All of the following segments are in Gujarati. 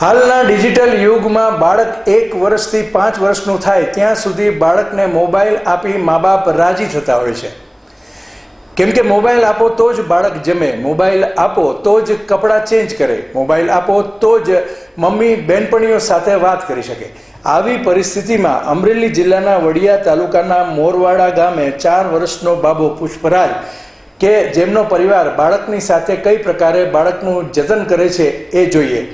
હાલના ડિજિટલ યુગમાં બાળક એક વર્ષથી પાંચ વર્ષનું થાય ત્યાં સુધી બાળકને મોબાઈલ આપી મા બાપ રાજી થતા હોય છે. કેમ કે મોબાઈલ આપો તો જ બાળક જમે, મોબાઈલ આપો તો જ કપડાં ચેન્જ કરે, મોબાઈલ આપો તો જ મમ્મી બેનપણીઓ સાથે વાત કરી શકે. આવી પરિસ્થિતિમાં અમરેલી જિલ્લાના વડિયા તાલુકાના મોરવાડા ગામે ચાર વર્ષનો બાબો પુષ્પરાજ કે જેમનો પરિવાર બાળકની સાથે કઈ પ્રકારે બાળકનું જતન કરે છે એ જોઈએ.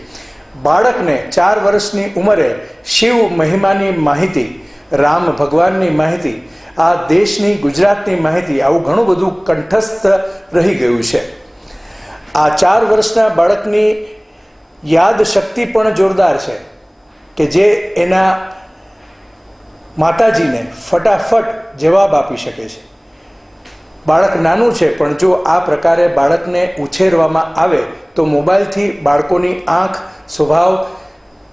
બાળકને ચાર વર્ષની ઉંમરે શિવ મહિમાની માહિતી, રામ ભગવાનની માહિતી, આ દેશની ગુજરાતની માહિતી આવું ઘણું બધું કંઠસ્થ રહી ગયું છે. આ ચાર વર્ષના બાળકની યાદ શક્તિ પણ જોરદાર છે કે જે એના માતાજીને ફટાફટ જવાબ આપી શકે છે. બાળક નાનું છે, પણ જો આ પ્રકારે બાળકને ઉછેરવામાં આવે તો મોબાઈલથી બાળકોની આંખ સ્વભાવ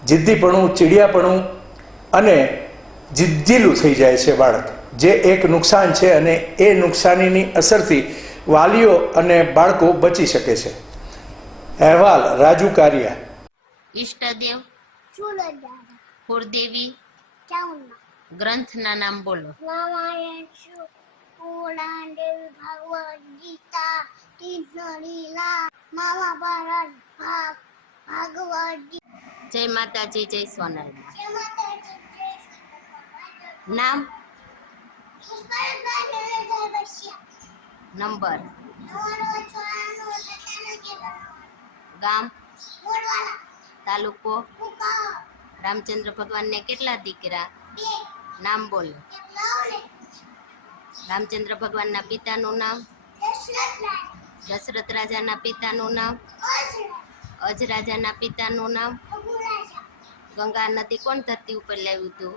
જિદ્દીપણું ચીડિયાપણું અને જિદ્દીલું થઈ જાય છે બાળક. જે એક નુકસાન છે અને એ નુકસાનીની અસરથી વાલીઓ અને બાળકો બચી શકે છે. અહેવાલ રાજુ કારિયા. ઈષ્ટદેવ. કુરદેવી કુળદેવી ગ્રંથના નામ બોલો. ભાગવત ગીતા કૃષ્ણ લીલા મહાભારત ભાગ જય માતાજી જય કૃષ્ણ. નામ. નંબર. ગામ? તાલુકો? રામચંદ્ર ભગવાનને કેટલા દીકરા? નામ બોલો. રામચંદ્ર ભગવાનના પિતાનું નામ? દશરથ રાજ. દશરથ રાજાના પિતાનું નામ? અજરા અજ રાજાના પિતાનું નામ ગંગા નદી કોણ ધરતી ઉપર લાવ્યું હતું?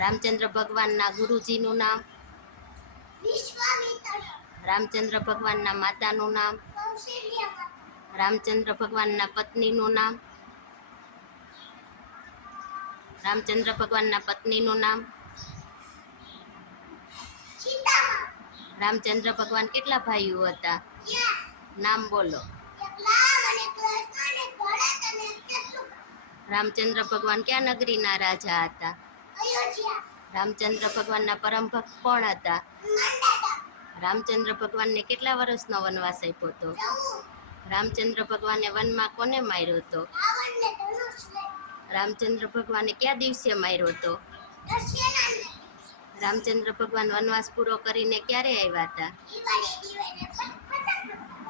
રામચંદ્ર ભગવાનના ગુરુજીનું નામ? રામચંદ્ર ભગવાનના માતાનું નામ? રામચંદ્ર ભગવાનના પત્નીનું નામ? રામચંદ્ર ભગવાનના પત્નીનું નામ? રામચંદ્ર ભગવાન કેટલા ભાઈઓ હતા? નામ બોલો એક રામ અને કૃષ્ણ અને ભરત અને શત્રુઘ્ન રામચંદ્ર ભગવાન ક્યાં નગરીના રાજા હતા? રામચંદ્ર ભગવાનના પરમ ભક્ત કોણ હતા? રામચંદ્ર ભગવાનને કેટલા વર્ષનો વનવાસ આપ્યો હતો? રામચંદ્ર ભગવાને વનમાં કોને માર્યો હતો? રામચંદ્ર ભગવાને કયા દિવસે માર્યો હતો? રામચંદ્ર ભગવાન વનવાસ પૂરો કરીને ક્યારે આવ્યા હતા?